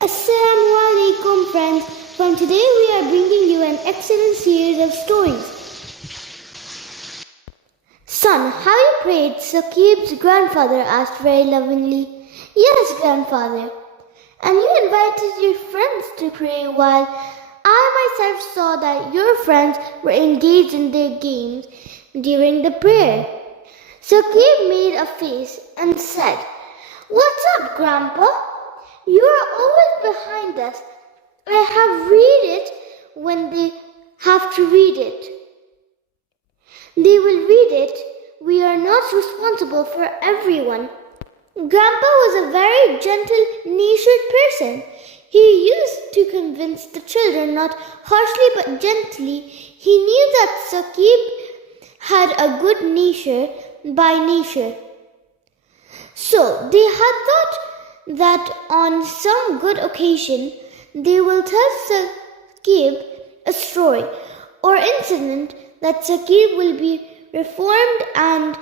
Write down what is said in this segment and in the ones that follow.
Assalamu alaikum friends. From today we are bringing you an excellent series of stories. Son, have you prayed? Saqib's grandfather asked very lovingly. Yes, grandfather. And you invited your friends to pray while I myself saw that your friends were engaged in their games during the prayer. Saqib made a face and said, "What's up, Grandpa? You are always behind us. I have read it when they have to read it. They will read it. We are not responsible for everyone." Grandpa was a very gentle, natured person. He used to convince the children not harshly but gently. He knew that Saqib had a good nature by nature. So they had thought that on some good occasion they will tell Saqib a story or incident that Saqib will be reformed and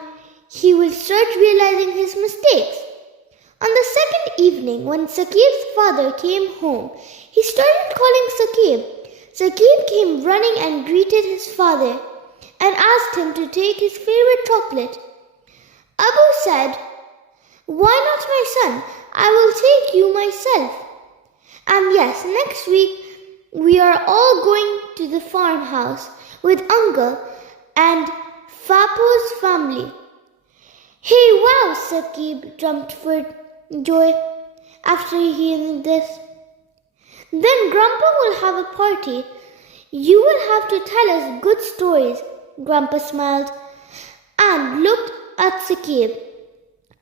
he will start realizing his mistakes. On the second evening, when Saqib's father came home, he started calling Saqib. Saqib came running and greeted his father and asked him to take his favorite chocolate. Abu said, "Why not, my son? I will take you myself. And yes, next week we are all going to the farmhouse with Uncle and Fapo's family." Hey, wow, Saqib jumped for joy after hearing this. "Then Grandpa will have a party. You will have to tell us good stories." Grandpa smiled and looked at Saqib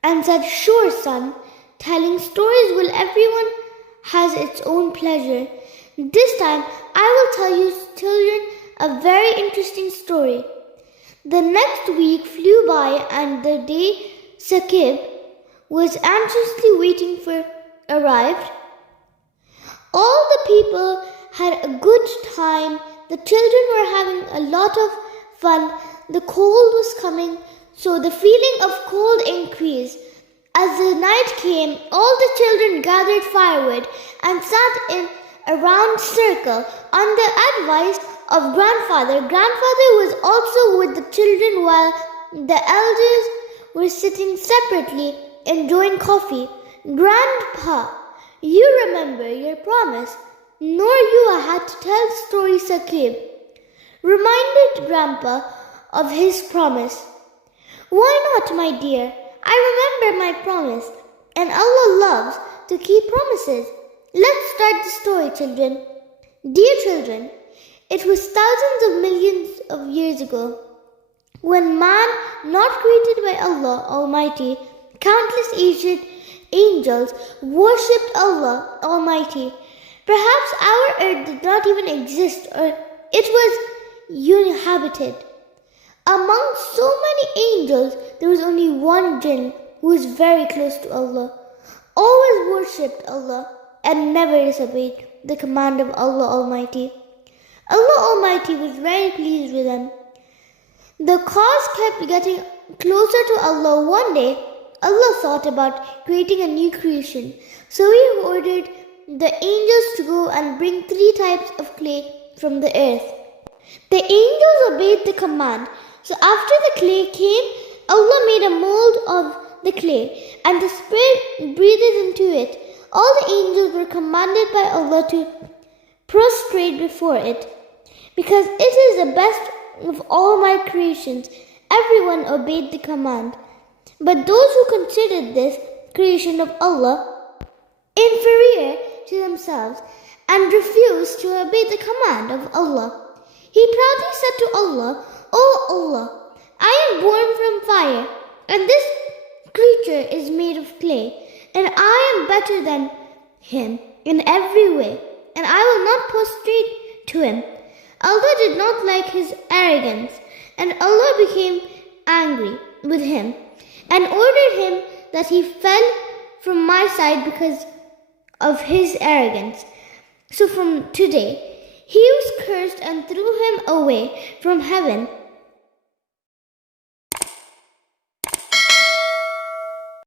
and said, "Sure, son. Telling stories will everyone has its own pleasure. This time I will tell you children a very interesting story." The next week flew by and the day Saqib was anxiously waiting for arrived. All the people had a good time. The children were having a lot of fun. The cold was coming, so the feeling of cold increased. As the night came, all the children gathered firewood and sat in a round circle under advice of grandfather. Grandfather was also with the children while the elders were sitting separately enjoying coffee. "Grandpa, you remember your promise. Nor you had to tell story," Saqib reminded Grandpa of his promise. "Why not, my dear? I remember my promise, and Allah loves to keep promises. Let's start the story, children." Dear children, it was thousands of millions of years ago, when man, not created by Allah Almighty, countless ancient angels worshipped Allah Almighty. Perhaps our earth did not even exist, or it was uninhabited. Among so many angels, there was only one jinn who was very close to Allah, always worshipped Allah, and never disobeyed the command of Allah Almighty. Allah Almighty was very pleased with them. The cause kept getting closer to Allah. One day, Allah thought about creating a new creation, so He ordered the angels to go and bring 3 types of clay from the earth. The angels obeyed the command. So after the clay came, Allah made a mold of the clay and the Spirit breathed into it. All the angels were commanded by Allah to prostrate before it, because it is the best of all my creations. Everyone obeyed the command. But those who considered this creation of Allah inferior to themselves and refused to obey the command of Allah, he proudly said to Allah, "Oh Allah, I am born from fire, and this creature is made of clay, and I am better than him in every way, and I will not prostrate to him." Allah did not like his arrogance, and Allah became angry with him and ordered him that he fell from my side because of his arrogance. So from today, he was cursed and threw him away from heaven.